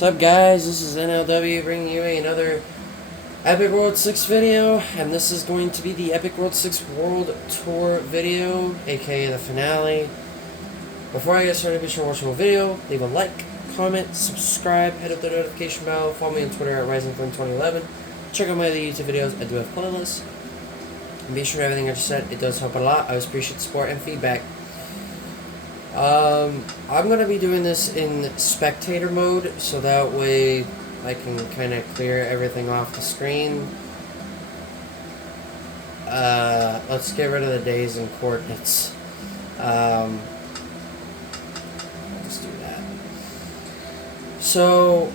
What's up, guys? This is NLW bringing you another Epic World 6 video, and this is going to be the Epic World 6 World Tour video, aka the finale. Before I get started, be sure to watch the whole video, leave a like, comment, subscribe, hit up the notification bell, follow me on Twitter at RisingFlame2011, check out my other YouTube videos, I do have playlists, and be sure everything I just said, it does help a lot. I always appreciate the support and feedback. I'm going to be doing this in spectator mode, so that way I can kind of clear everything off the screen. Let's get rid of the days and coordinates. Let's do that. So,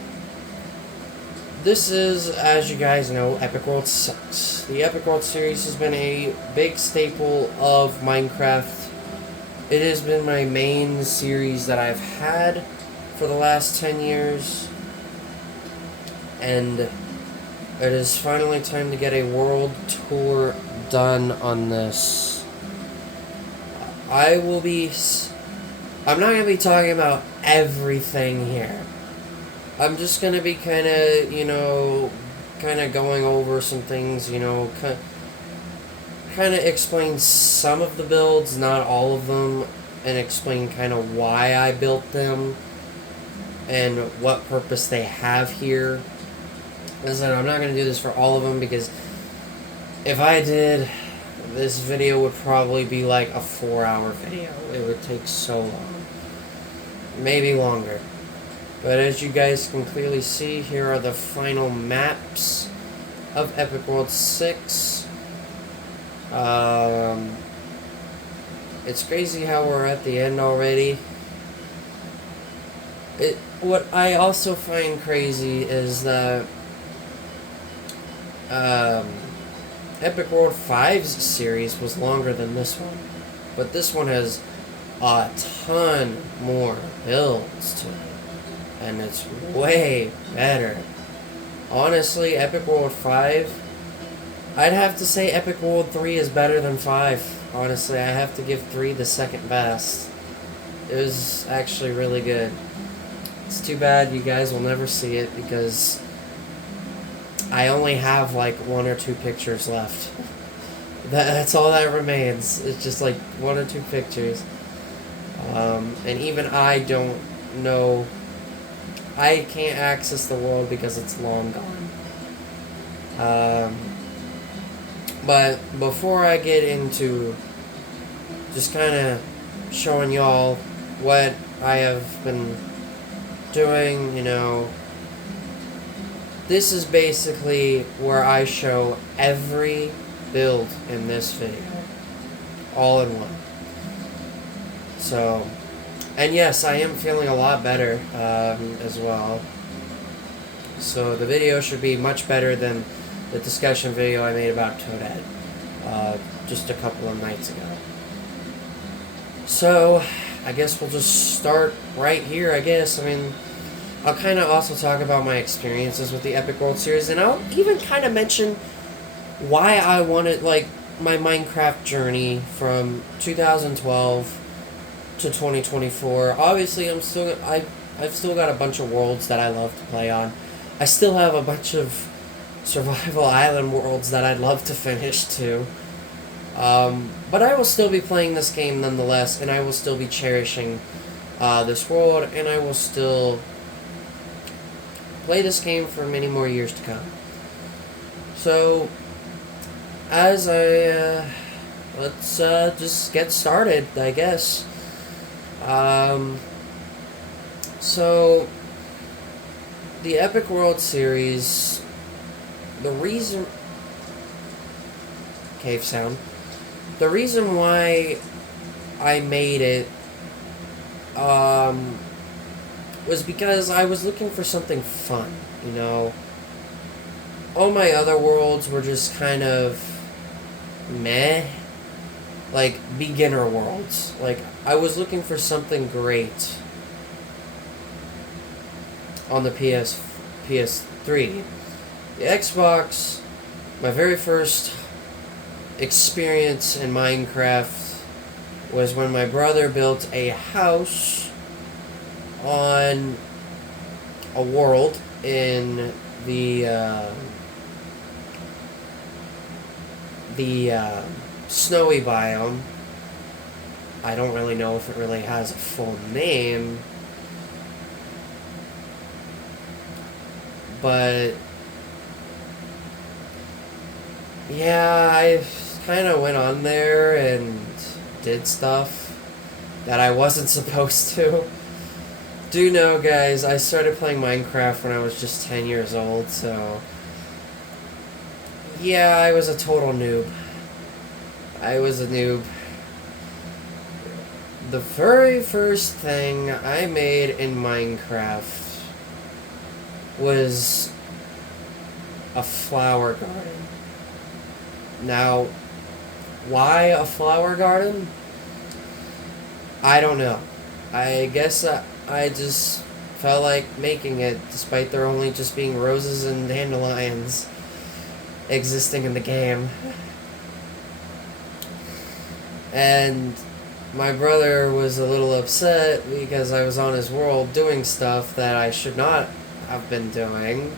this is, as you guys know, Epic World 6. The Epic World series has been a big staple of Minecraft. It has been my main series that I've had for the last 10 years. And it is finally time to get a world tour done on this. I'm not going to be talking about everything here. I'm just going to be kind of going over some things, kind of explain some of the builds, not all of them, and explain kind of why I built them and what purpose they have here. Listen, I'm not going to do this for all of them, because if I did, this video would probably be like a 4-hour video. It would take so long. Maybe longer. But as you guys can clearly see, here are the final maps of Epic World 6. It's crazy how we're at the end already. What I also find crazy is that Epic World 5's series was longer than this one, but this one has a ton more builds to it, and it's way better. Honestly, Epic World 5, I'd have to say Epic World 3 is better than 5. Honestly, I have to give 3 the second best. It was actually really good. It's too bad you guys will never see it, because I only have like 1 or 2 pictures left. That's all that remains. It's just like 1 or 2 pictures. And even I don't know. I can't access the world because it's long gone. But before I get into just kind of showing y'all what I have been doing, this is basically where I show every build in this video, all in one. So, and yes, I am feeling a lot better as well. So the video should be much better than the discussion video I made about Toadette just a couple of nights ago. So, I guess we'll just start right here, I guess. I'll kind of also talk about my experiences with the Epic World series, and I'll even kind of mention why I wanted, like, my Minecraft journey from 2012 to 2024. Obviously, I've still got a bunch of worlds that I love to play on. I still have a bunch of Survival Island worlds that I'd love to finish too. But I will still be playing this game nonetheless, and I will still be cherishing this world, and I will still play this game for many more years to come. So, let's just get started, I guess. So, the Epic World series, the reason why I made it was because I was looking for something fun, All my other worlds were just kind of meh, like beginner worlds. Like, I was looking for something great on the PS3. The Xbox, my very first experience in Minecraft was when my brother built a house on a world in the snowy biome. I don't really know if it really has a full name, but yeah, I kind of went on there and did stuff that I wasn't supposed to. Do know, guys, I started playing Minecraft when I was just 10 years old, so yeah, I was a total noob. I was a noob. The very first thing I made in Minecraft was a flower garden. Now, why a flower garden? I don't know. I guess I just felt like making it, despite there only just being roses and dandelions existing in the game. And my brother was a little upset because I was on his world doing stuff that I should not have been doing.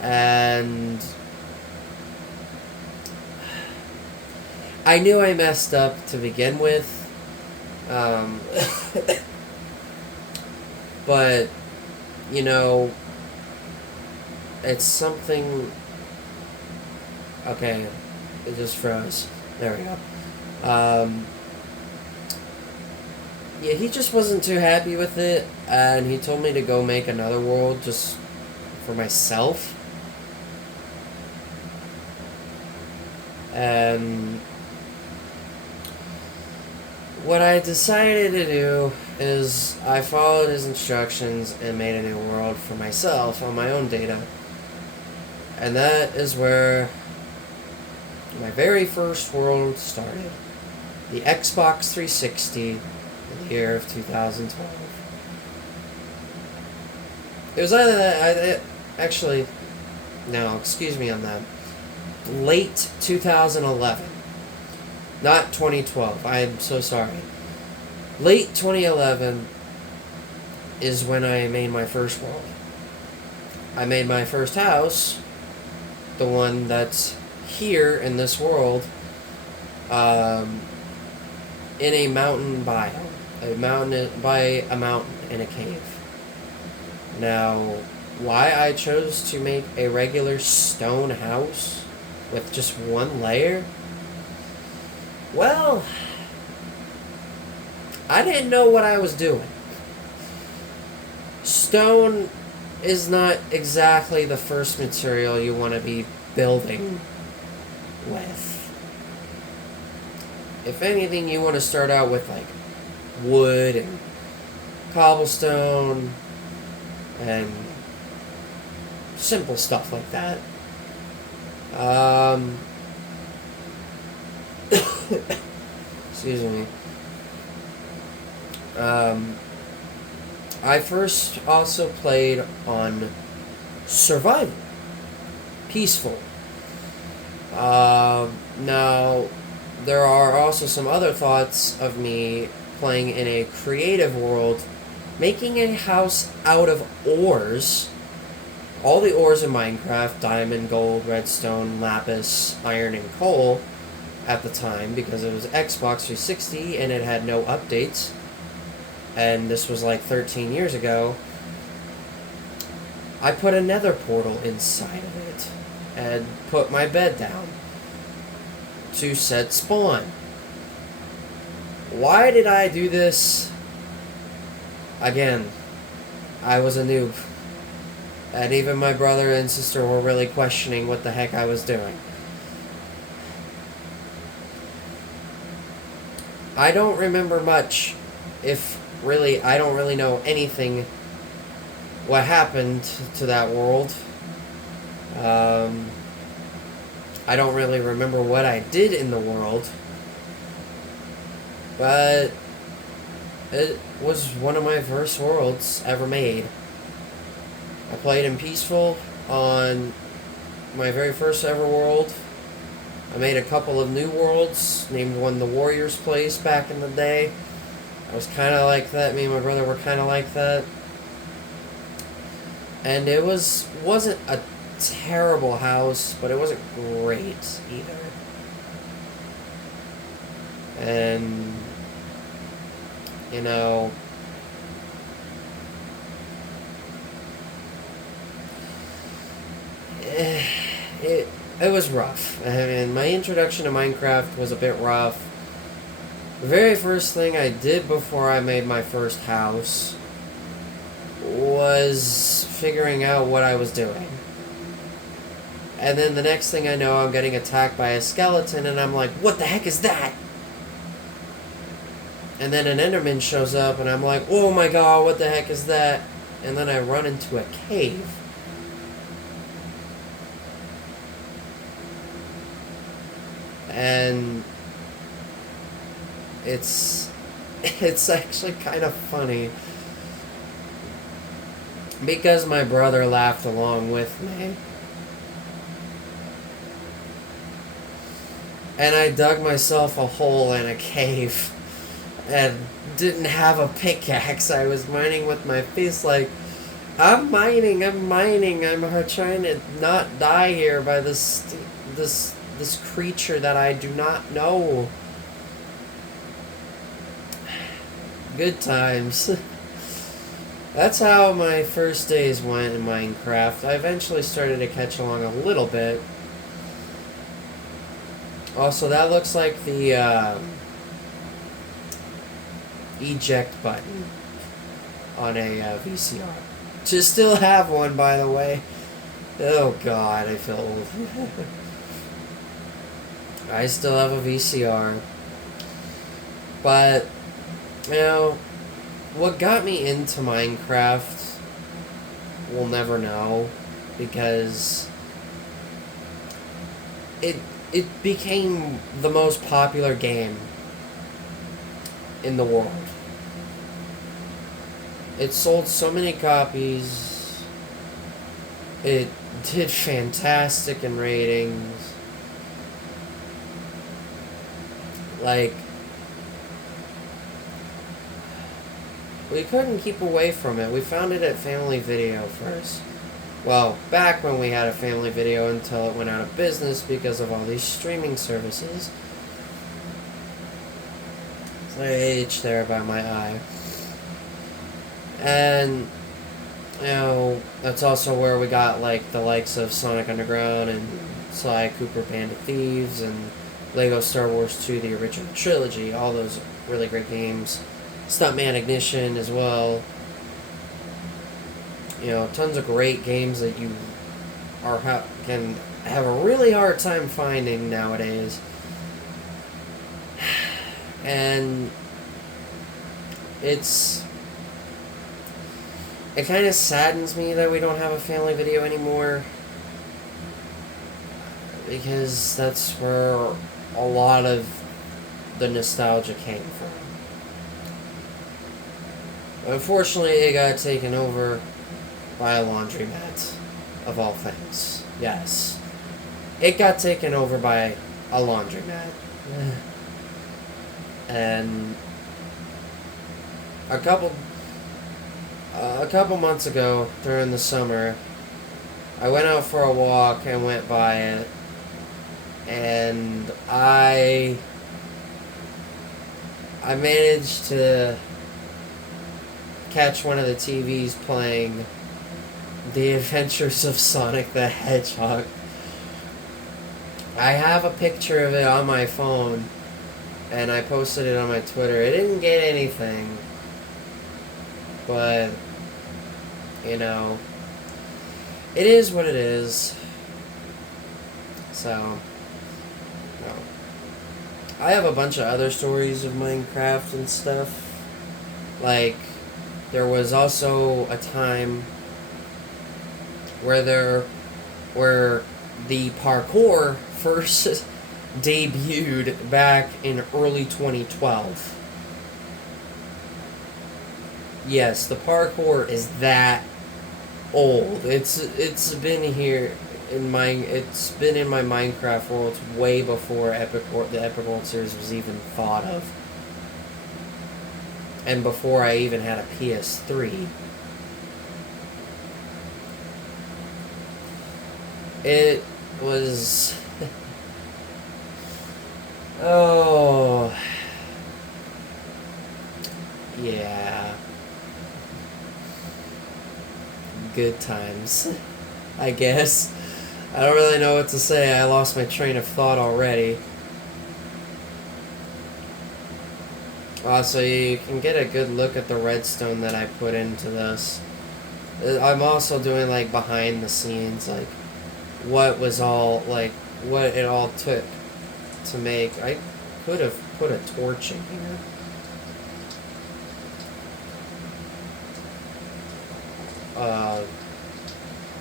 And I knew I messed up to begin with. But, you know, it's something... Okay, it just froze. There we go. Yeah, he just wasn't too happy with it, and he told me to go make another world just for myself. And what I decided to do is I followed his instructions and made a new world for myself on my own data. And that is where my very first world started. The Xbox 360 in the year of 2012. It was either that, actually, no, excuse me on that. Late 2011. Not 2012. I am so sorry. Late 2011 is when I made my first world. I made my first house, the one that's here in this world, in a mountain biome. A mountain by a mountain in a cave. Now, why I chose to make a regular stone house with just one layer? Well, I didn't know what I was doing. Stone is not exactly the first material you want to be building with. If anything, you want to start out with like wood and cobblestone and simple stuff like that. Excuse me. I first also played on survival, peaceful. Now, there are also some other thoughts of me playing in a creative world, making a house out of ores. All the ores in Minecraft, diamond, gold, redstone, lapis, iron, and coal, at the time, because it was Xbox 360 and it had no updates, and this was like 13 years ago. I put a nether portal inside of it and put my bed down to set spawn. Why did I do this? Again, I was a noob, and even my brother and sister were really questioning what the heck I was doing. I don't remember much, if really, I don't really know anything what happened to that world. I don't really remember what I did in the world, but it was one of my first worlds ever made. I played in Peaceful on my very first ever world. I made a couple of new worlds, named one the Warrior's Place back in the day. I was kind of like that. Me and my brother were kind of like that. And it wasn't a terrible house, but it wasn't great either. And, you know, it was rough. I mean, my introduction to Minecraft was a bit rough. The very first thing I did before I made my first house was figuring out what I was doing. And then the next thing I know, I'm getting attacked by a skeleton, and I'm like, what the heck is that? And then an Enderman shows up, and I'm like, oh my god, what the heck is that? And then I run into a cave. And it's actually kind of funny because my brother laughed along with me. And I dug myself a hole in a cave and didn't have a pickaxe. I was mining with my fist like, I'm mining, I'm trying to not die here by this creature that I do not know. Good times. That's how my first days went in Minecraft. I eventually started to catch along a little bit. Also, that looks like the eject button on a VCR. To still have one, by the way. Oh god, I feel old. I still have a VCR. But, you know, what got me into Minecraft, we'll never know, because it became the most popular game in the world. It sold so many copies. It did fantastic in ratings. Like, we couldn't keep away from it. We found it at Family Video first. Well, back when we had a Family Video until it went out of business because of all these streaming services. So I itch there by my eye. And, you know, that's also where we got, like, the likes of Sonic Underground and Sly Cooper Band of Thieves and Lego Star Wars 2, the original trilogy. All those really great games. Stuntman Ignition as well. You know, tons of great games that you can have a really hard time finding nowadays. And it kind of saddens me that we don't have a Family Video anymore, because that's where a lot of the nostalgia came from. Unfortunately, it got taken over by a laundromat, of all things. Yes. It got taken over by a laundromat. And a couple months ago, during the summer, I went out for a walk and went by it, and I managed to catch one of the TVs playing The Adventures of Sonic the Hedgehog. I have a picture of it on my phone, and I posted it on my Twitter. It didn't get anything, but, you know, it is what it is. So, well, I have a bunch of other stories of Minecraft and stuff. Like, there was also a time where the parkour first debuted back in early 2012. Yes, the parkour is that old. It's been here in my Minecraft world way before the Epic World series was even thought of. and before I even had a PS3. It was... oh... yeah. Good times, I guess. I don't really know what to say. I lost my train of thought already. So you can get a good look at the redstone that I put into this. I'm also doing like behind the scenes, like what was all, like what it all took to make. I could have put a torch in here.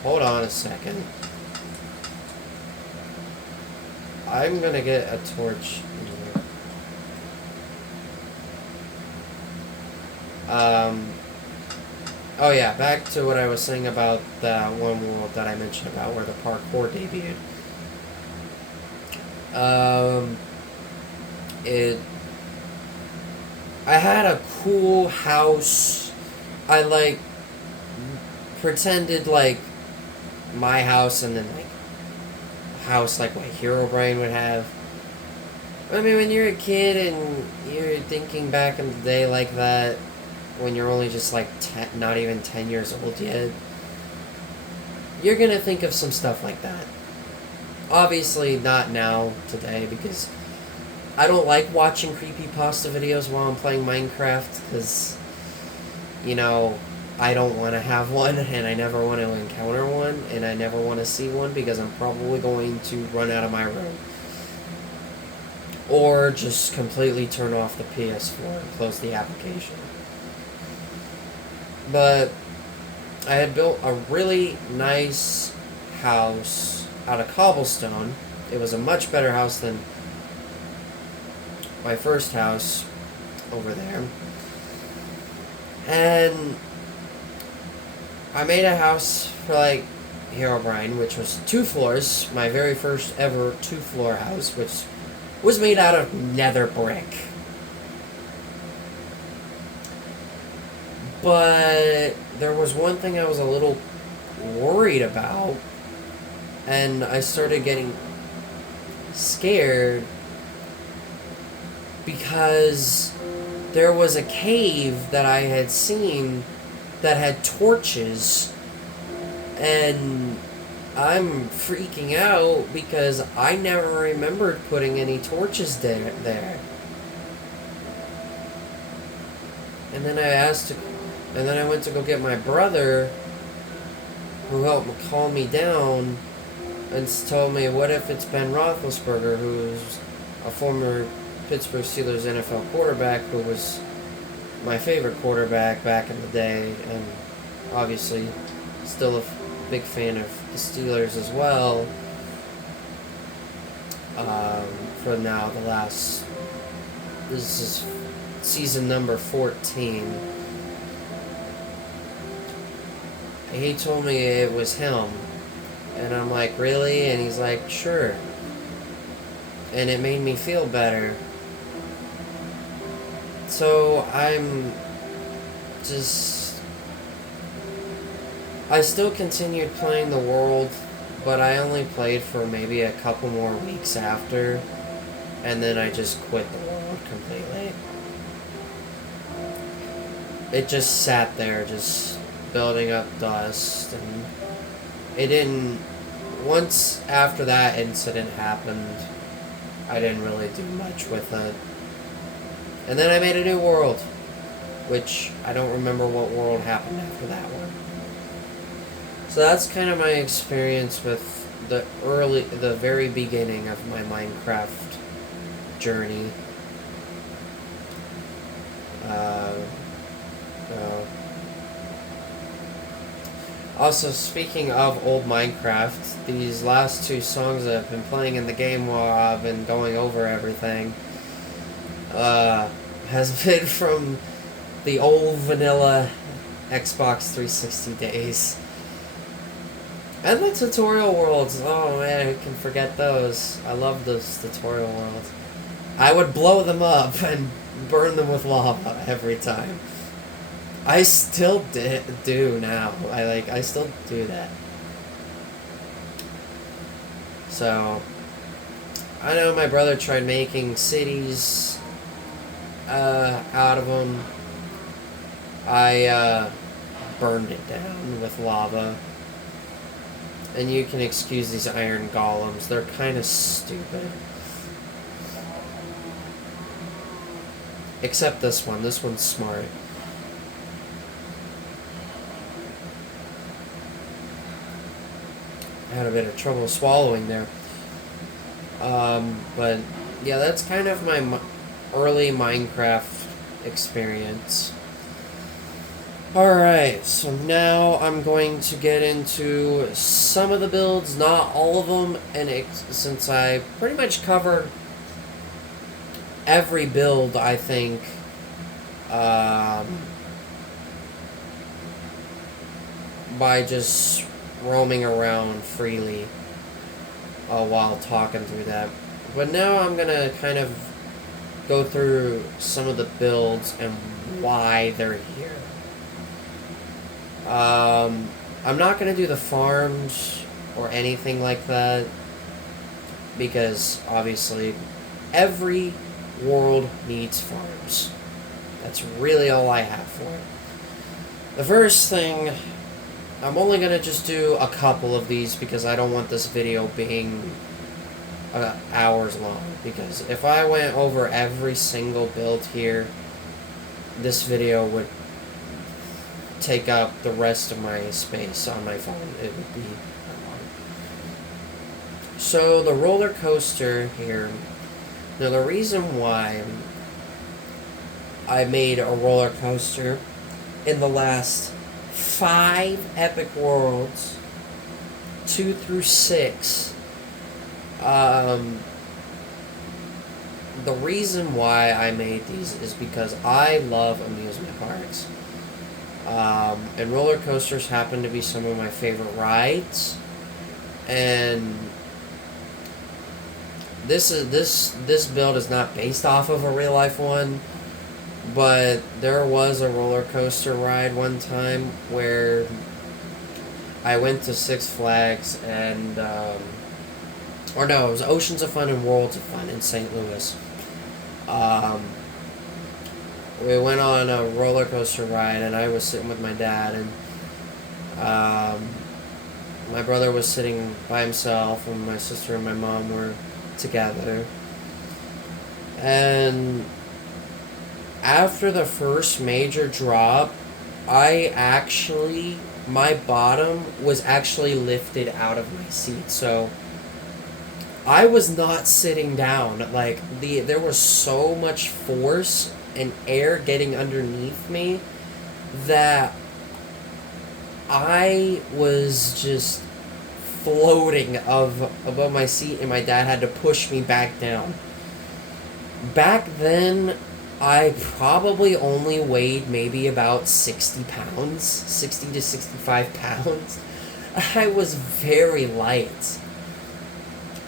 Hold on a second. I'm gonna get a torch in here. Oh yeah, back to what I was saying about that one world that I mentioned about where the parkour debuted. I had a cool house. I like pretended like my house and then like a house like what Herobrine would have. I mean, when you're a kid and you're thinking back in the day like that, when you're only just like not even 10 years old yet, you're gonna think of some stuff like that. Obviously not now, today, because I don't like watching creepypasta videos while I'm playing Minecraft, because, you know, I don't want to have one, and I never want to encounter one, and I never want to see one, because I'm probably going to run out of my room. Or just completely turn off the PS4 and close the application. But I had built a really nice house out of cobblestone. It was a much better house than my first house over there. And I made a house for like Herobrine, which was 2 floors, my very first ever 2-floor house, which was made out of nether brick. But there was one thing I was a little worried about, and I started getting scared because there was a cave that I had seen that had torches, and I'm freaking out because I never remembered putting any torches there. And then I went to go get my brother, who helped calm me down, and told me, what if it's Ben Roethlisberger, who's a former Pittsburgh Steelers NFL quarterback, who was my favorite quarterback back in the day, and obviously still a big fan of the Steelers as well. For now, this is season number 14. He told me it was him, and I'm like, really? And he's like, sure. And it made me feel better. So I still continued playing the world, but I only played for maybe a couple more weeks after, and then I just quit the world completely. It just sat there, just building up dust, and it didn't... Once after that incident happened, I didn't really do much with it. And then I made a new world, which I don't remember what world happened after that one. So that's kind of my experience with the very beginning of my Minecraft journey. Also, speaking of old Minecraft, these last 2 songs that I've been playing in the game while I've been going over everything has been from the old vanilla Xbox 360 days. And the tutorial worlds. Oh man, who can forget those? I love those tutorial worlds. I would blow them up and burn them with lava every time. I still do now. I still do that. So, I know my brother tried making cities out of them. I burned it down with lava. And you can excuse these iron golems. They're kind of stupid. Except this one. This one's smart. I had a bit of trouble swallowing there. But yeah, that's kind of my early Minecraft experience. Alright, so now I'm going to get into some of the builds, not all of them, and since I pretty much covered every build, I think, by just roaming around freely while talking through that. But now I'm going to kind of go through some of the builds and why they're here. I'm not going to do the farms or anything like that because obviously every world needs farms. That's really all I have for it. The first thing, I'm only going to just do a couple of these because I don't want this video being hours long, because if I went over every single build here, this video would take up the rest of my space on my phone. It would be long. So the roller coaster here, now the reason why I made a roller coaster in the last 5 epic worlds, 2 through 6, the reason why I made these is because I love amusement parks. And roller coasters happen to be some of my favorite rides. And this build is not based off of a real life one, but there was a roller coaster ride one time where I went to Six Flags and or no, it was Oceans of Fun and Worlds of Fun in St. Louis. We went on a roller coaster ride, and I was sitting with my dad, and my brother was sitting by himself, and my sister and my mom were together. And after the first major drop, my bottom was actually lifted out of my seat, so I was not sitting down. Like, there was so much force and air getting underneath me that I was just floating above my seat, and my dad had to push me back down. Back then, I probably only weighed maybe about 60 pounds, 60 to 65 pounds. I was very light.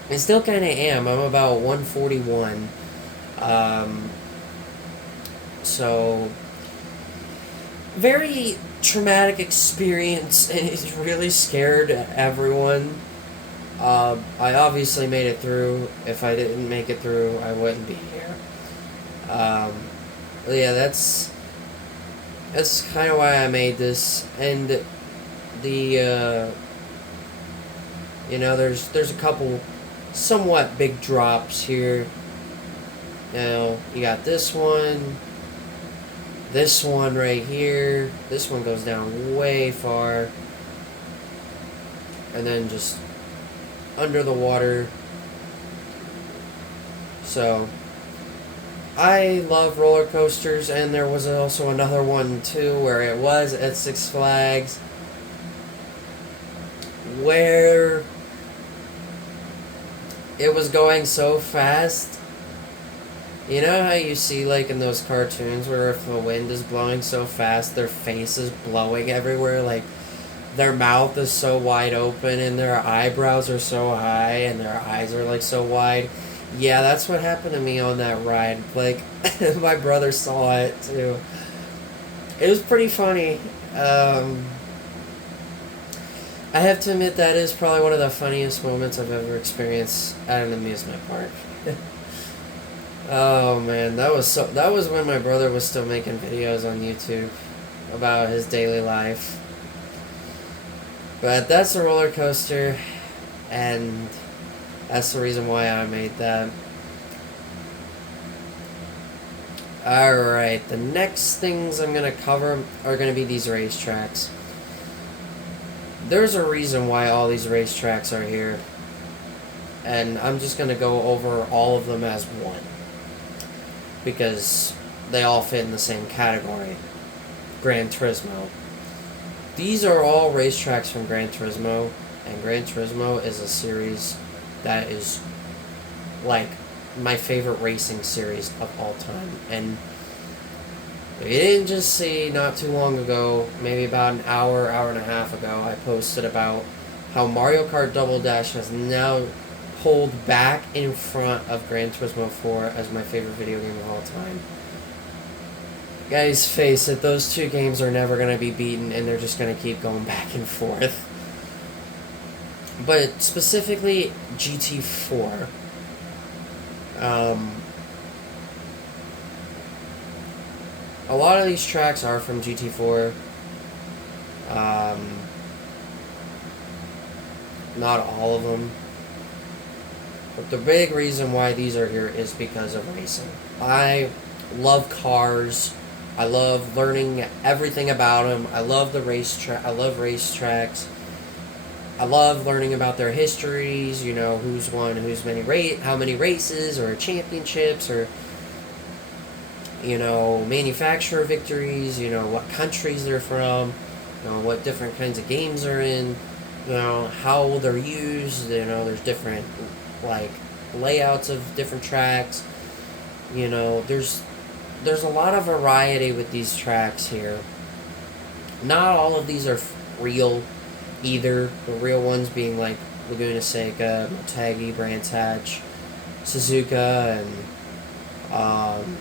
I still kind of am. I'm about 141. So, very traumatic experience, and it really scared everyone. I obviously made it through. If I didn't make it through, I wouldn't be here. Yeah, that's kind of why I made this. And there's a couple somewhat big drops here. Now, you got this one right here. This one goes down way far. And then just under the water. So, I love roller coasters, and there was also another one too where it was at Six Flags where it was going so fast. You know how you see, like, in those cartoons where if the wind is blowing so fast, their face is blowing everywhere, like, their mouth is so wide open, and their eyebrows are so high, and their eyes are, like, so wide. Yeah, that's what happened to me on that ride. Like, my brother saw it too. It was pretty funny. Um, I have to admit that is probably one of the funniest moments I've ever experienced at an amusement park. Oh man, that was when my brother was still making videos on YouTube about his daily life. But that's a roller coaster, and that's the reason why I made that. Alright, the next things I'm going to cover are going to be these racetracks. There's a reason why all these racetracks are here, and I'm just going to go over all of them as one, because they all fit in the same category. Gran Turismo. These are all racetracks from Gran Turismo, and Gran Turismo is a series that is like my favorite racing series of all time. And if you didn't just see not too long ago, maybe about an hour and a half ago, I posted about how Mario Kart Double Dash has now pulled back in front of Gran Turismo 4 as my favorite video game of all time. Guys, face it, those two games are never going to be beaten, and they're just going to keep going back and forth. But specifically, GT4. A lot of these tracks are from GT4. Not all of them. But the big reason why these are here is because of racing. I love cars. I love learning everything about them. I love the racetrack. I love racetracks. I love learning about their histories. You know, who's won, how many races or championships, or you know, manufacturer victories. You know, what countries they're from. You know, what different kinds of games they're in. You know, how they're used. You know, there's different like layouts of different tracks. You know, there's a lot of variety with these tracks here. Not all of these are real either. The real ones being like Laguna Seca, Motegi, Brands Hatch, Suzuka, and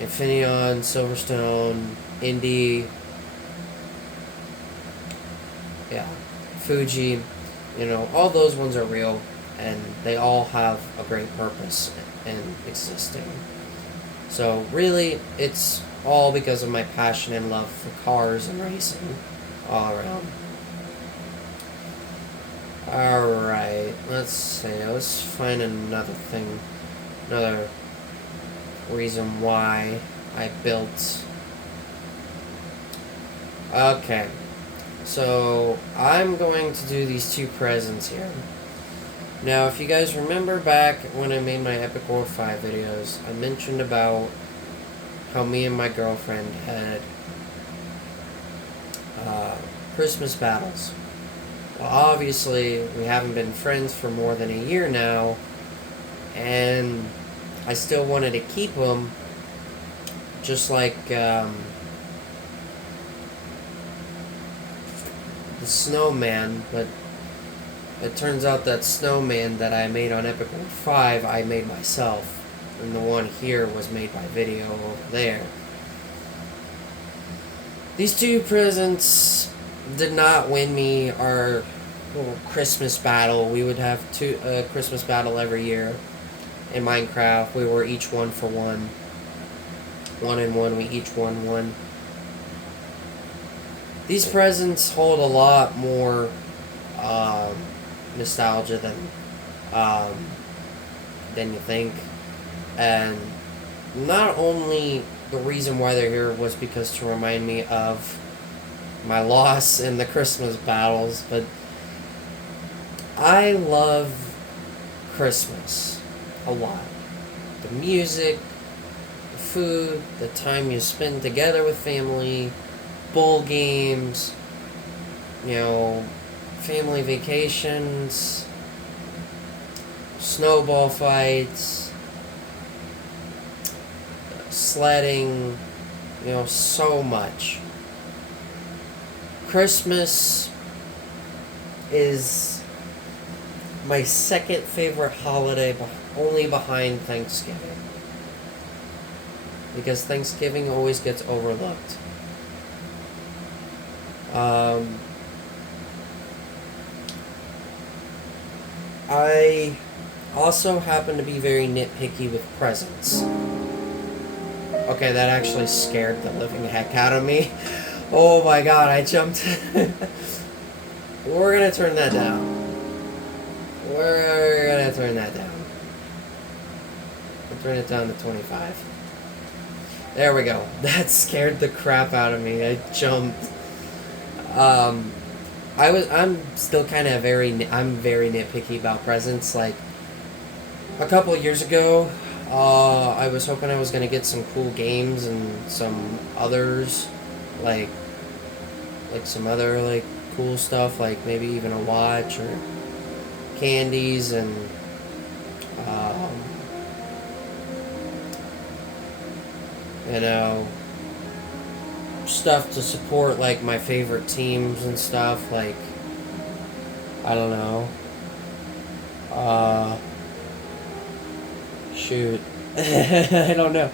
Infineon, Silverstone, Indy, yeah, Fuji. You know, all those ones are real, and they all have a great purpose in existing. So really, it's all because of my passion and love for cars and racing all around. Alright, let's see. Let's find another thing. Another reason why I built. Okay. So, I'm going to do these two presents here. Now, if you guys remember back when I made my Epic World 5 videos, I mentioned about how me and my girlfriend had Christmas battles. Well, obviously, we haven't been friends for more than a year now, and I still wanted to keep them, just like the snowman, but it turns out that snowman that I made on Epic World 5, I made myself. And the one here was made by video over there. These two presents did not win me our little Christmas battle. We would have a Christmas battle every year in Minecraft. We were each 1 for 1. 1 and 1, we each won 1. These presents hold a lot more nostalgia than you think, and not only the reason why they're here was because to remind me of my loss in the Christmas battles, but I love Christmas a lot. The music, the food, the time you spend together with family, bowl games, you know, family vacations, snowball fights, sledding, you know, so much. Christmas is my second favorite holiday, only behind Thanksgiving. Because Thanksgiving always gets overlooked. I also happen to be very nitpicky with presents. Okay, that actually scared the living heck out of me. Oh my god, I jumped. We're gonna turn that down. We're gonna turn that down. We'll turn it down to 25. There we go. That scared the crap out of me. I jumped. I'm still kind of I'm very nitpicky about presents. Like, a couple of years ago, I was hoping I was going to get some cool games and some others, like some other, like, cool stuff, like maybe even a watch or candies and, you know, stuff to support, like, my favorite teams and stuff, like, I don't know, shoot, I don't know.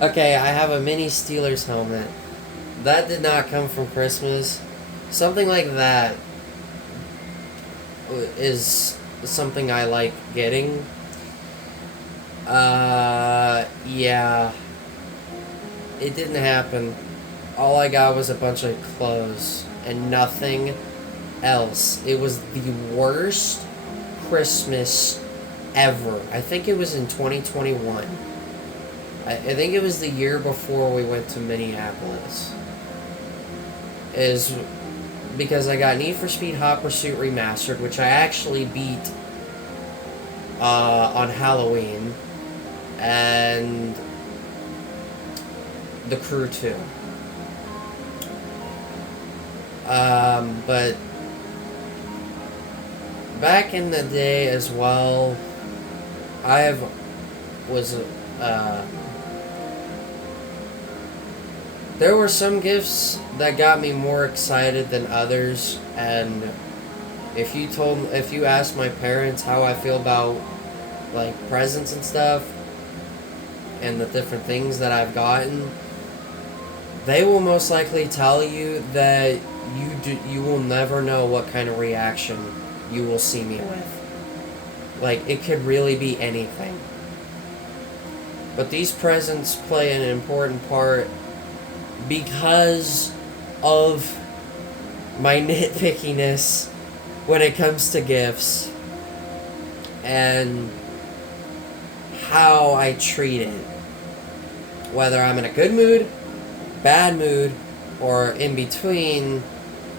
Okay, I have a mini Steelers helmet. That did not come from Christmas. Something like that is something I like getting. Yeah. It didn't happen. All I got was a bunch of clothes and nothing else. It was the worst Christmas ever. I think it was in 2021. I think it was the year before we went to Minneapolis. Is because I got Need for Speed Hot Pursuit Remastered, which I actually beat on Halloween, and The Crew 2. But back in the day as well, there were some gifts that got me more excited than others, and if you asked my parents how I feel about, like, presents and stuff, and the different things that I've gotten, they will most likely tell you that you will never know what kind of reaction you will see me with. Like, it could really be anything. But these presents play an important part because of my nitpickiness when it comes to gifts and how I treat it. Whether I'm in a good mood, bad mood, or in between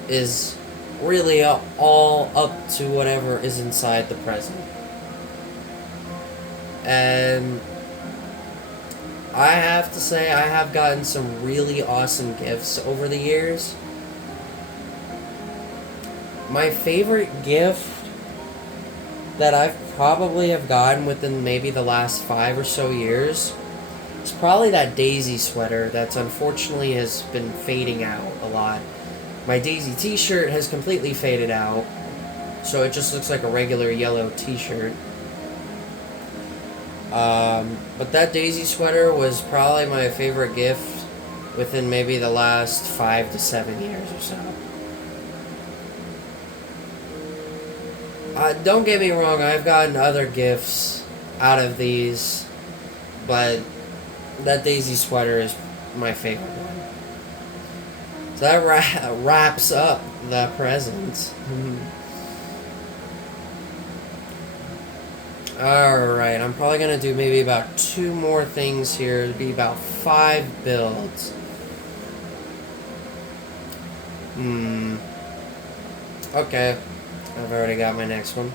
is really all up to whatever is inside the present. And I have to say, I have gotten some really awesome gifts over the years. My favorite gift that I've probably have gotten within maybe the last 5 or so years is probably that Daisy sweater that's unfortunately has been fading out a lot. My Daisy t-shirt has completely faded out, so it just looks like a regular yellow t-shirt. But that Daisy sweater was probably my favorite gift within maybe the last 5 to 7 years or so. Don't get me wrong, I've gotten other gifts out of these, but that Daisy sweater is my favorite one. So that wraps up the presents. Alright, I'm probably going to do maybe about 2 more things here. It'll be about 5 builds. Okay, I've already got my next one.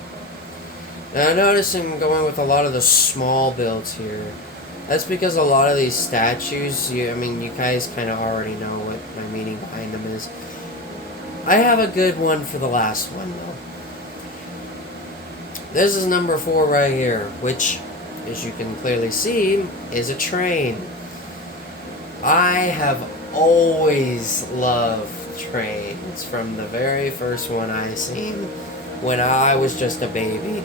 Now, I notice I'm going with a lot of the small builds here. That's because a lot of these statues, you guys kind of already know what my meaning behind them is. I have a good one for the last one, though. This is number 4 right here, which, as you can clearly see, is a train. I have always loved trains from the very first one I seen. when I was just a baby.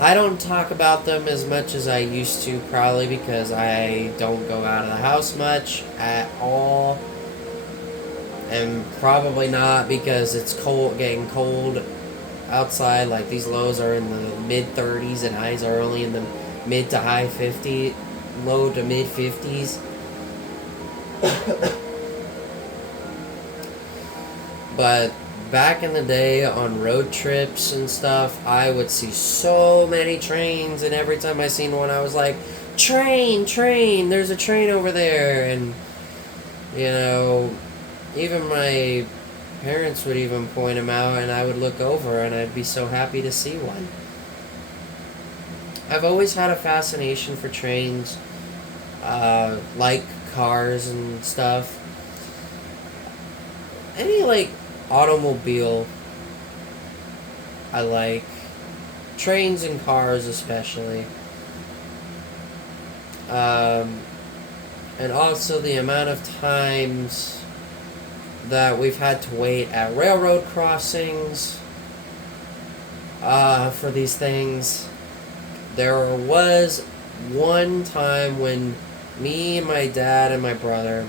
I don't talk about them as much as I used to, probably because I don't go out of the house much at all. And probably not because it's getting cold outside. Like, these lows are in the mid 30s and highs are only in the mid to high 50s, low to mid 50s. But back in the day on road trips and stuff, I would see so many trains, and every time I seen one, I was like, train, there's a train over there. And, you know, even my parents would even point them out, and I would look over, and I'd be so happy to see one. I've always had a fascination for trains, like cars and stuff. Any, like, automobile I like. Trains and cars especially. And also the amount of times that we've had to wait at railroad crossings for these things. There was one time when me, my dad, and my brother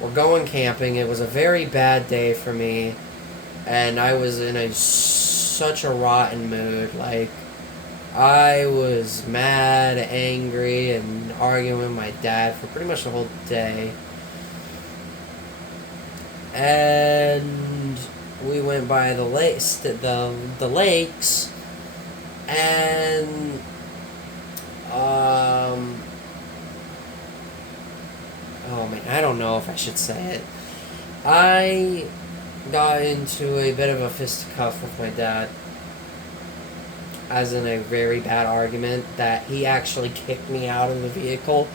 were going camping. It was a very bad day for me, and I was in such a rotten mood. Like, I was mad, angry, and arguing with my dad for pretty much the whole day. And we went by the lakes, and oh man, I don't know if I should say it. I got into a bit of a fisticuff with my dad, as in a very bad argument, that he actually kicked me out of the vehicle,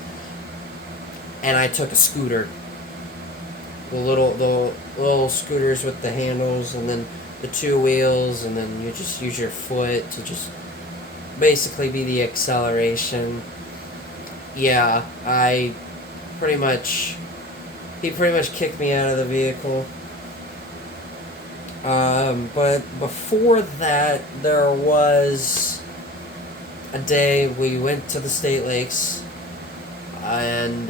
and I took a scooter. The little scooters with the handles, and then the two wheels, and then you just use your foot to just basically be the acceleration. Yeah, he pretty much kicked me out of the vehicle. But before that, there was a day we went to the State Lakes, and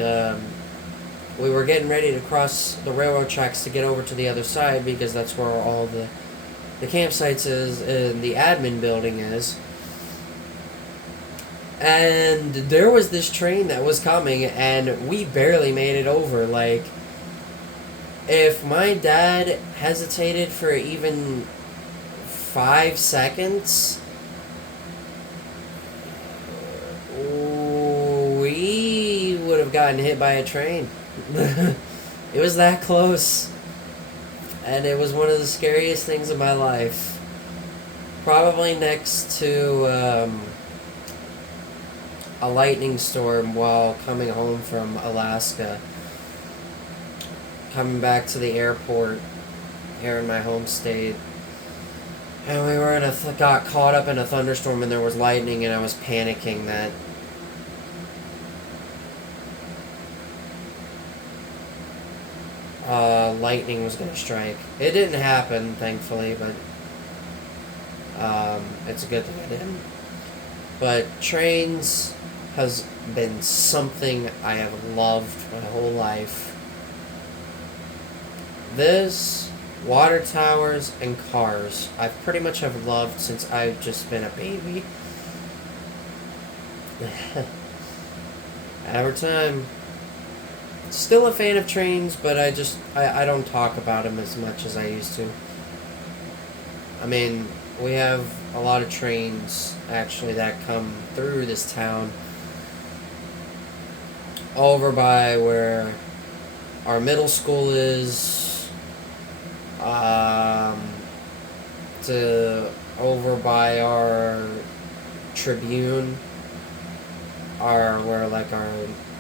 we were getting ready to cross the railroad tracks to get over to the other side, because that's where all the campsites is and the admin building is. And there was this train that was coming, and we barely made it over. Like, if my dad hesitated for even 5 seconds, we would have gotten hit by a train. It was that close. And it was one of the scariest things of my life. Probably next to a lightning storm while coming home from Alaska. Coming back to the airport here in my home state. And we were got caught up in a thunderstorm, and there was lightning, and I was panicking that lightning was going to strike. It didn't happen, thankfully, but it's a good thing it didn't. But trains has been something I have loved my whole life. This, water towers, and cars, I pretty much have loved since I've just been a baby. Every time. Still a fan of trains, but I don't talk about them as much as I used to. I mean, we have a lot of trains, actually, that come through this town. Over by where our middle school is, to over by our Tribune, where like our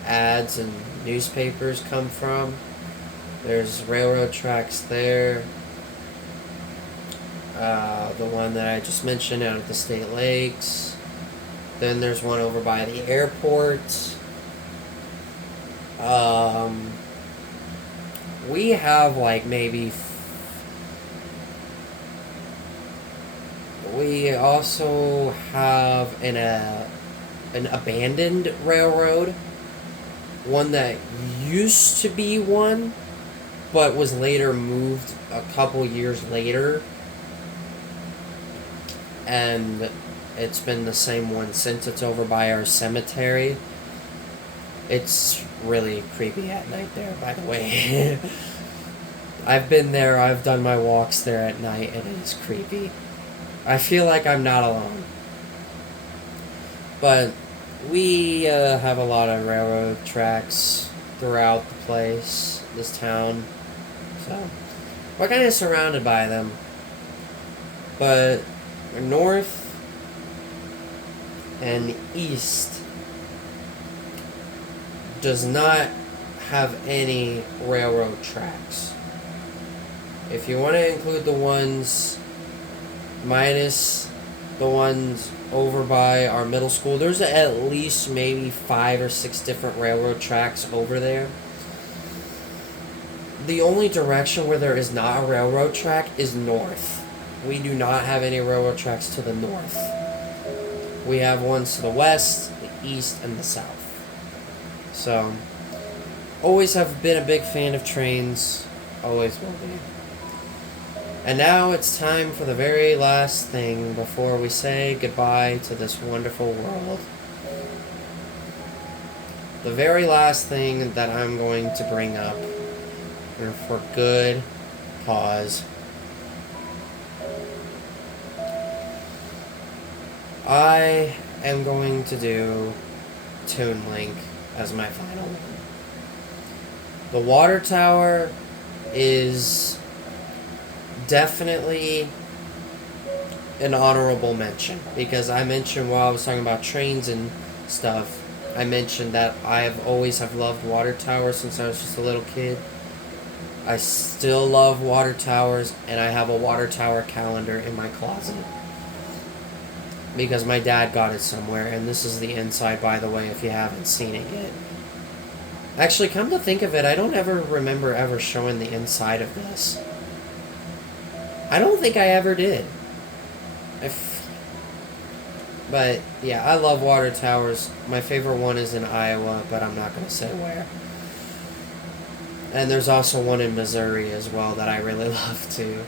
ads and newspapers come from. There's railroad tracks there. The one that I just mentioned out at the State Lakes. Then there's one over by the airport. We have like maybe We also have an abandoned railroad, one that used to be one, but was later moved a couple years later, and it's been the same one since. It's over by our cemetery. It's really creepy at night there, by the way. I've been there, I've done my walks there at night, and it is creepy. I feel like I'm not alone. But we have a lot of railroad tracks throughout the place, this town. So we're kind of surrounded by them. But north and east does not have any railroad tracks. If you want to include the ones minus the ones over by our middle school, there's at least maybe 5 or 6 different railroad tracks over there. The only direction where there is not a railroad track is north. We do not have any railroad tracks to the north. We have ones to the west, the east, and the south. So, always have been a big fan of trains. Always will be. And now it's time for the very last thing before we say goodbye to this wonderful world. The very last thing that I'm going to bring up, and for good cause, I am going to do Toon Link as my final one. The water tower is definitely an honorable mention, because I mentioned while I was talking about trains and stuff, I mentioned that I have loved water towers since I was just a little kid. I still love water towers, and I have a water tower calendar in my closet because my dad got it somewhere, and this is the inside, by the way, if you haven't seen it yet. Actually, come to think of it, I don't ever remember ever showing the inside of this. I don't think I ever did. But, yeah, I love water towers. My favorite one is in Iowa, but I'm not going to say where. And there's also one in Missouri as well that I really love, too.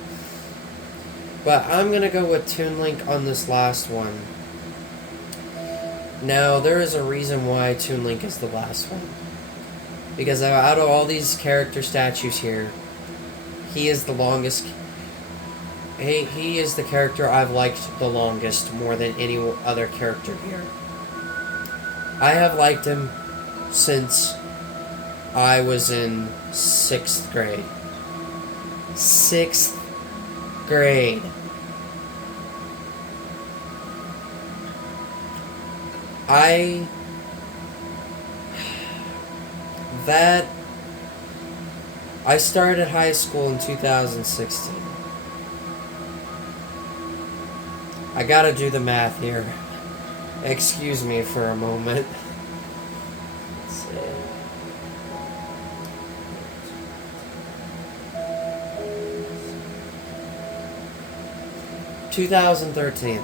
But I'm going to go with Toon Link on this last one. Now, there is a reason why Toon Link is the last one. Because out of all these character statues here, he is the longest. He is the character I've liked the longest, more than any other character here. I have liked him since I was in 6th grade. 6th grade. I started high school in 2016. I gotta do the math here. Excuse me for a moment. Let's see. 2013.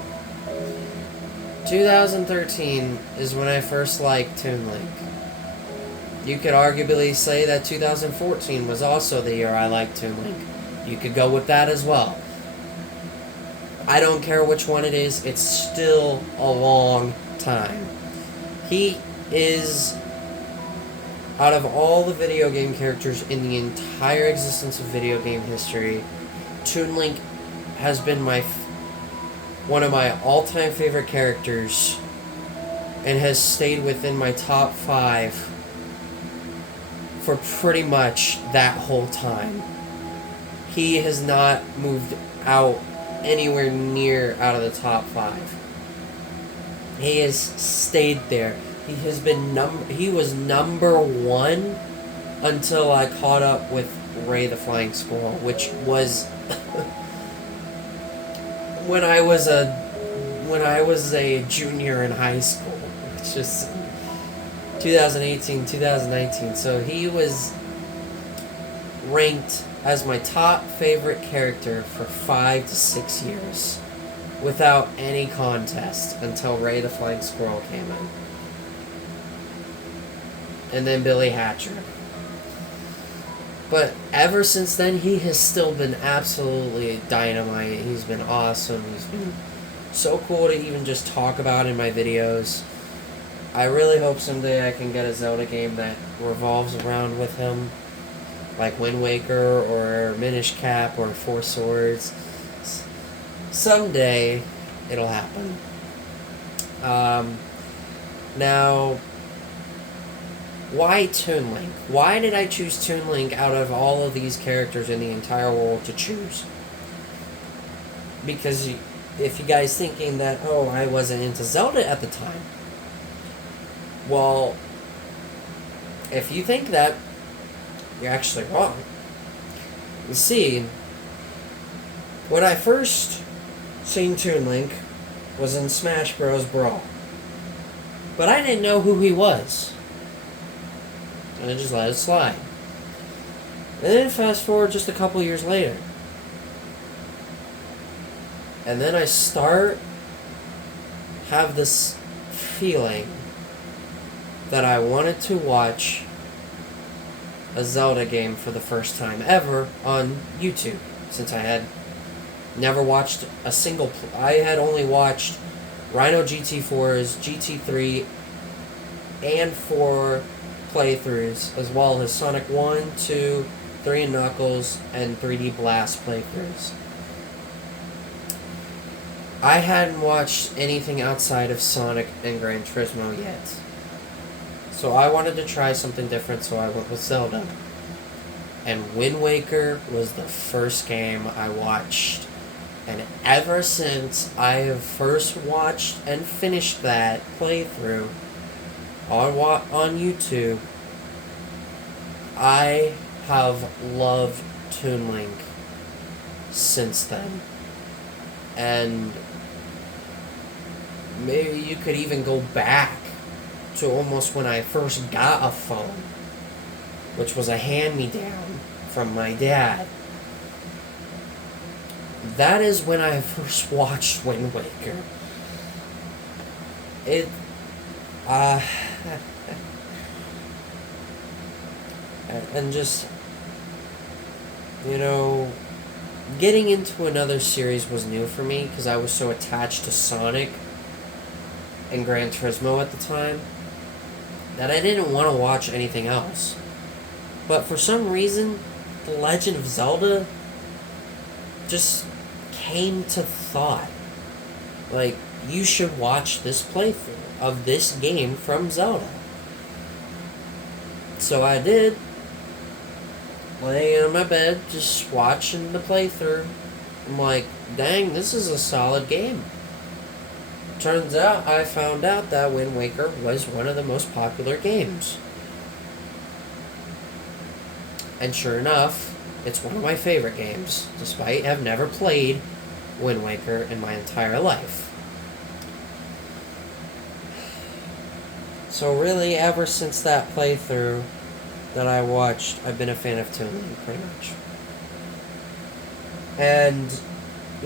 2013 is when I first liked Toon Link. You could arguably say that 2014 was also the year I liked Toon Link. You could go with that as well. I don't care which one it is, it's still a long time. He is, out of all the video game characters in the entire existence of video game history, Toon Link has been one of my all-time favorite characters and has stayed within my top 5 for pretty much that whole time. He has not moved out anywhere near out of the top 5. He has stayed there. He was number 1 until I caught up with Ray the Flying Squirrel, which was when I was a junior in high school, which is 2018, 2019. So he was ranked as my top favorite character for 5 to 6 years. without any contest until Ray the Flying Squirrel came in. And then Billy Hatcher. But ever since then, he has still been absolutely dynamite. He's been awesome. He's been so cool to even just talk about in my videos. I really hope someday I can get a Zelda game that revolves around with him. Like Wind Waker or Minish Cap or Four Swords. Someday it'll happen. Now, why Toon Link? Why did I choose Toon Link out of all of these characters in the entire world to choose? Because if you guys thinking that, oh, I wasn't into Zelda at the time. Well, if you think that, you're actually wrong. You see, when I first seen Toon Link was in Smash Bros. Brawl. But I didn't know who he was. And I just let it slide. And then fast forward just a couple years later. And then I have this feeling that I wanted to watch a Zelda game for the first time ever on YouTube. Since I had never watched a single... I had only watched Rhino GT4's GT3 and 4 playthroughs, as well as Sonic 1, 2, 3 and Knuckles, and 3D Blast playthroughs. I hadn't watched anything outside of Sonic and Gran Turismo yet. So I wanted to try something different, so I went with Zelda. And Wind Waker was the first game I watched. And ever since I have first watched and finished that playthrough on YouTube, I have loved Toon Link since then. And maybe you could even go back to almost when I first got a phone, which was a hand-me-down from my dad. That is when I first watched Wind Waker. And just, getting into another series was new for me because I was so attached to Sonic and Gran Turismo at the time that I didn't want to watch anything else. But for some reason, The Legend of Zelda just came to thought. Like, you should watch this playthrough of this game from Zelda. So I did. Laying on my bed, just watching the playthrough. I'm like, dang, this is a solid game. Turns out, I found out that Wind Waker was one of the most popular games. And sure enough, it's one of my favorite games, despite I've never played Wind Waker in my entire life. So really, ever since that playthrough that I watched, I've been a fan of Toon Link, pretty much. And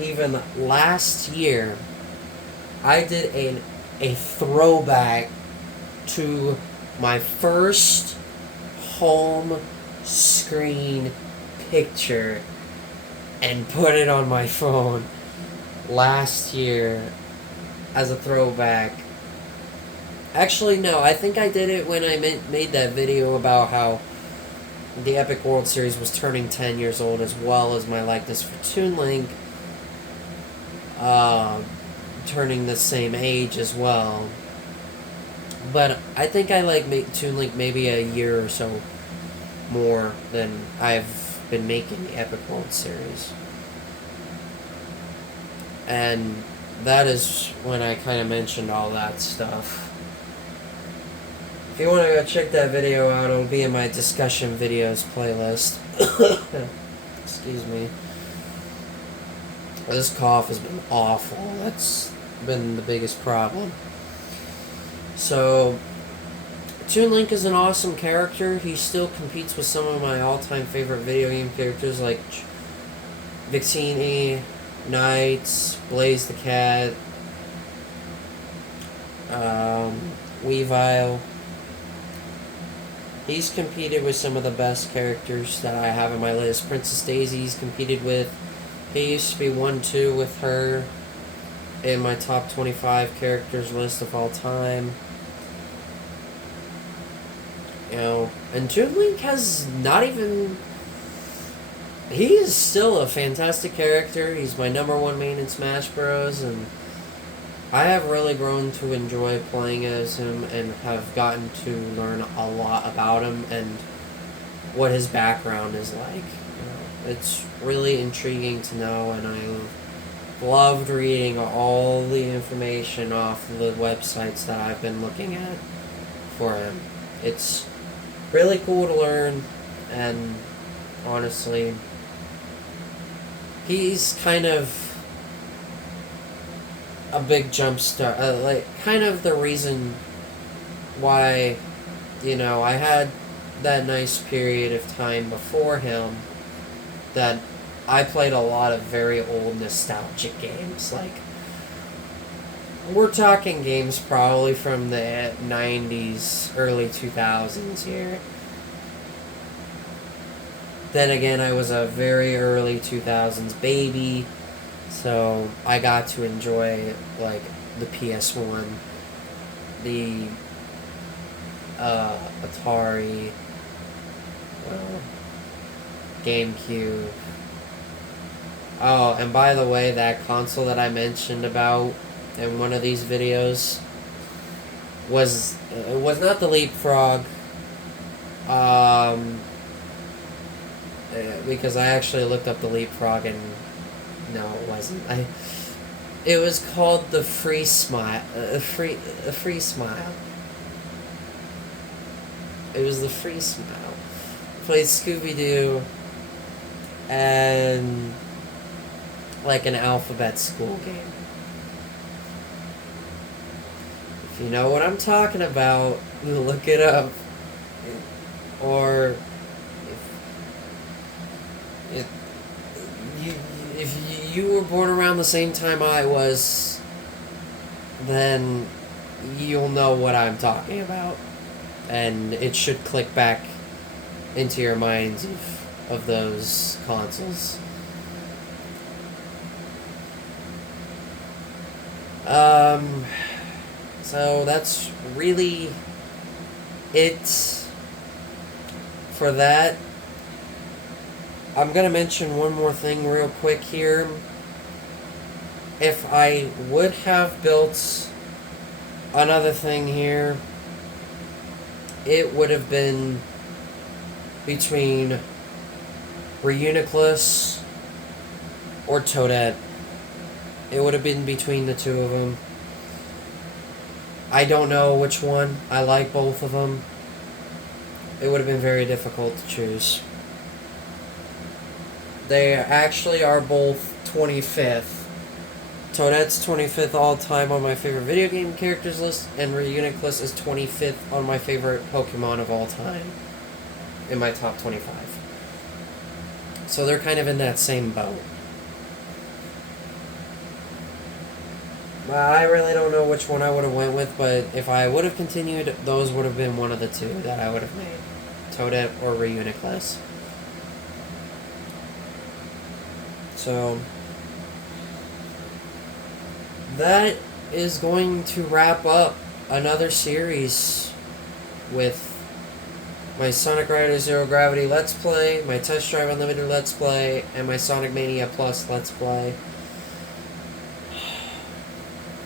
even last year, I did a throwback to my first home screen picture and put it on my phone last year as a throwback. Actually, no, I think I did it when I made that video about how the Epic World Series was turning 10 years old, as well as my likeness for Toon Link turning the same age as well. But I think I make Toon Link maybe a year or so more than I've been making the Epic World Series. And that is when I kind of mentioned all that stuff. If you want to go check that video out, it'll be in my discussion videos playlist. Excuse me. This cough has been awful. That's been the biggest problem. So, Toon Link is an awesome character. He still competes with some of my all-time favorite video game characters like Victini, Knights, Blaze the Cat, Weavile. He's competed with some of the best characters that I have on my list. Princess Daisy's competed with. He used to be 1-2 with her in my top 25 characters list of all time. You know, and Toon Link has not even... He is still a fantastic character. He's my number one main in Smash Bros. And I have really grown to enjoy playing as him and have gotten to learn a lot about him and what his background is like. It's really intriguing to know, and I loved reading all the information off the websites that I've been looking at for him. It's really cool to learn, and honestly, he's kind of a big jump start, kind of the reason why, I had that nice period of time before him that I played a lot of very old nostalgic games. Like, we're talking games probably from the 90s, early 2000s here. Then again, I was a very early 2000s baby, so I got to enjoy, like, the PS1, the Atari, GameCube. Oh, and by the way, that console that I mentioned about in one of these videos was not the Leapfrog, because I actually looked up the Leapfrog and no, it wasn't. It was called the Free Smile. Free Smile. It was the Free Smile. Played Scooby-Doo and like an alphabet school game. If you know what I'm talking about, look it up. Or if you were born around the same time I was, then you'll know what I'm talking about. And it should click back into your minds of those consoles. So that's really it for that. I'm going to mention one more thing real quick here. If I would have built another thing here, it would have been between Reuniclus or Toadette. It would have been between the two of them. I don't know which one. I like both of them. It would have been very difficult to choose. They actually are both 25th. Toadette's 25th all-time on my favorite video game characters list, and Reuniclus is 25th on my favorite Pokemon of all time in my top 25. So they're kind of in that same boat. I really don't know which one I would have went with, but if I would have continued, those would have been one of the two that I would have made. Toadette or Reuniclus. So that is going to wrap up another series with my Sonic Rider Zero Gravity Let's Play, my Test Drive Unlimited Let's Play, and my Sonic Mania Plus Let's Play.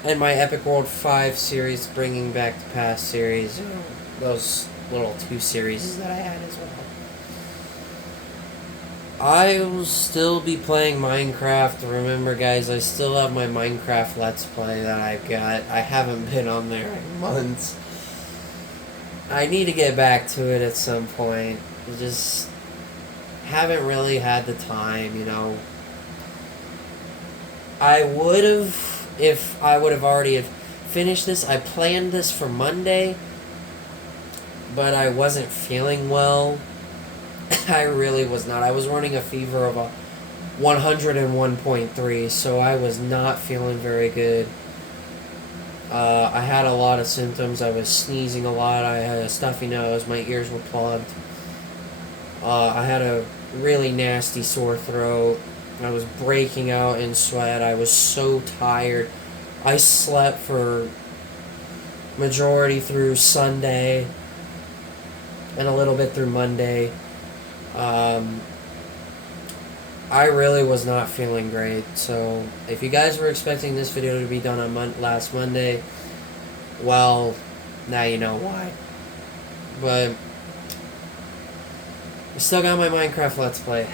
And my Epic World 5 series, bringing back the past series. Those little 2 series that I had as well. I will still be playing Minecraft. Remember, guys, I still have my Minecraft Let's Play that I've got. I haven't been on there in months. I need to get back to it at some point. I just haven't really had the time, I would have, if I would have already have finished this. I planned this for Monday, but I wasn't feeling well. I really was not. I was running a fever of 101.3, so I was not feeling very good. I had a lot of symptoms. I was sneezing a lot. I had a stuffy nose. My ears were plugged. I had a really nasty sore throat. I was breaking out in sweat. I was so tired. I slept for majority through Sunday and a little bit through Monday. I really was not feeling great. So if you guys were expecting this video to be done on last Monday, well, now you know why. But I still got my Minecraft Let's Play.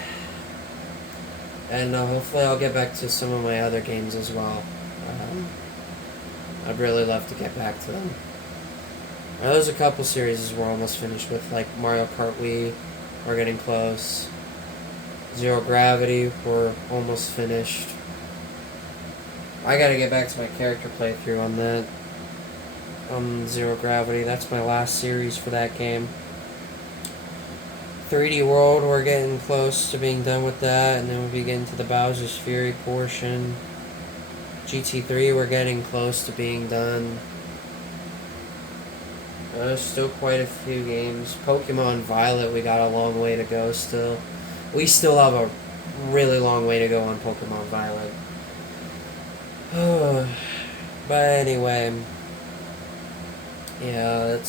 And hopefully I'll get back to some of my other games as well. I'd really love to get back to them. There's a couple series we're almost finished with, like Mario Kart Wii. We're getting close. Zero Gravity, we're almost finished. I gotta get back to my character playthrough on that. Zero Gravity, that's my last series for that game. 3D World, we're getting close to being done with that, and then we'll be getting to the Bowser's Fury portion. GT3, we're getting close to being done. There's still quite a few games. Pokemon Violet, we got a long way to go still. We still have a really long way to go on Pokemon Violet. But anyway, yeah,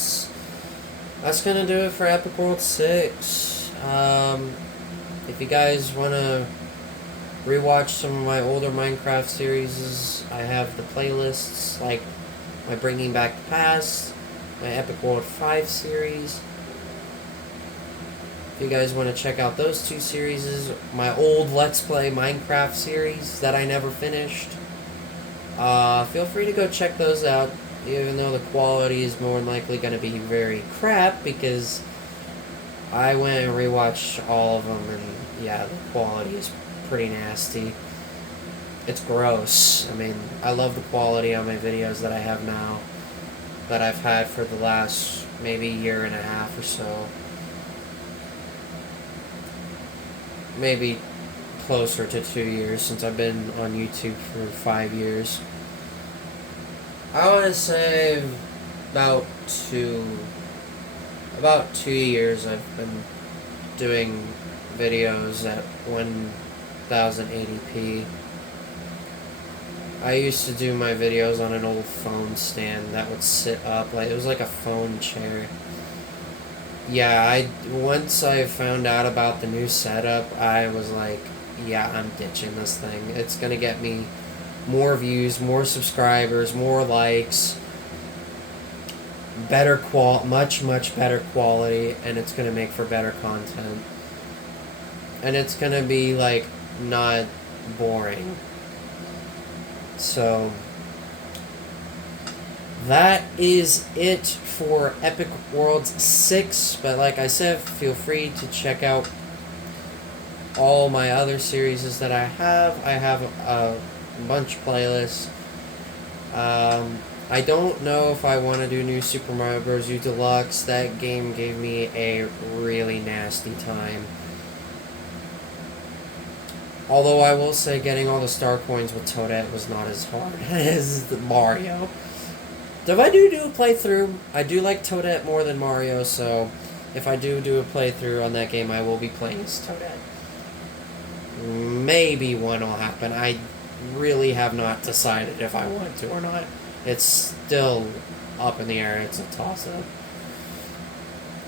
that's gonna do it for Epic World 6. If you guys wanna rewatch some of my older Minecraft series, I have the playlists, like my Bringing Back the Past, my Epic World 5 series. If you guys want to check out those two series, my old Let's Play Minecraft series that I never finished, feel free to go check those out, even though the quality is more than likely going to be very crap, because I went and rewatched all of them, and yeah, the quality is pretty nasty. It's gross. I mean, I love the quality on my videos that I have now, that I've had for the last maybe year and a half or so. Maybe closer to 2 years, since I've been on YouTube for 5 years. I want to say about 2 years I've been doing videos at 1080p. I used to do my videos on an old phone stand that would sit up, like it was like a phone chair. Yeah, once I found out about the new setup, I was like, yeah, I'm ditching this thing. It's gonna get me more views, more subscribers, more likes, much better quality, and it's gonna make for better content. And it's gonna be like not boring. So that is it for Epic World 6, but like I said, feel free to check out all my other series that I have. I have a bunch of playlists. I don't know if I want to do New Super Mario Bros. U Deluxe. That game gave me a really nasty time. Although I will say getting all the star coins with Toadette was not as hard as Mario. If I do a playthrough, I do like Toadette more than Mario, so if I do a playthrough on that game, I will be playing as Toadette. Maybe one will happen. I really have not decided if I want to or not. It's still up in the air. It's a toss-up.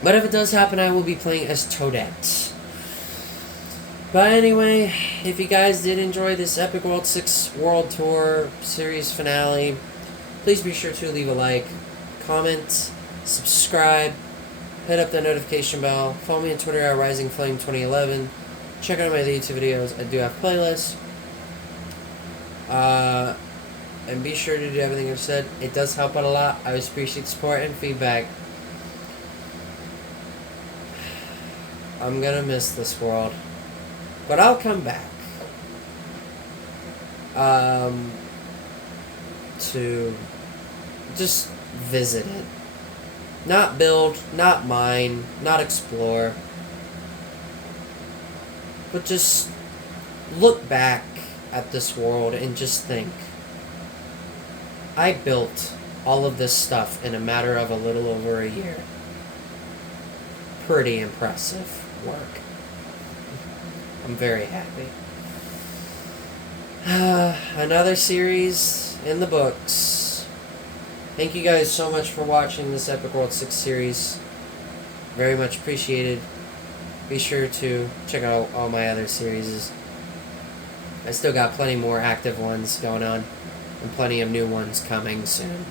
But if it does happen, I will be playing as Toadette. But anyway, if you guys did enjoy this Epic World 6 World Tour Series finale, please be sure to leave a like, comment, subscribe, hit up the notification bell, follow me on Twitter at RisingFlame2011, check out my YouTube videos. I do have playlists. And be sure to do everything I've said. It does help out a lot. I always appreciate support and feedback. I'm gonna miss this world, but I'll come back. To just visit it. Not build, not mine, not explore. But just look back at this world and just think, I built all of this stuff in a matter of a little over a year. Pretty impressive work. I'm very happy. Another series in the books. Thank you guys so much for watching this Epic World 6 series. Very much appreciated. Be sure to check out all my other series. I still got plenty more active ones going on, and plenty of new ones coming soon.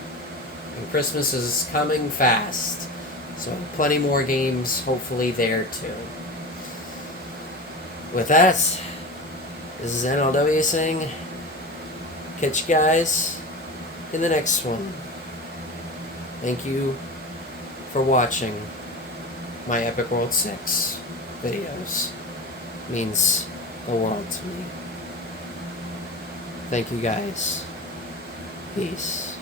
And Christmas is coming fast, so plenty more games hopefully there too. With that, this is NLW saying, catch you guys in the next one. Thank you for watching my Epic World 6 videos. It means the world to me. Thank you guys. Peace.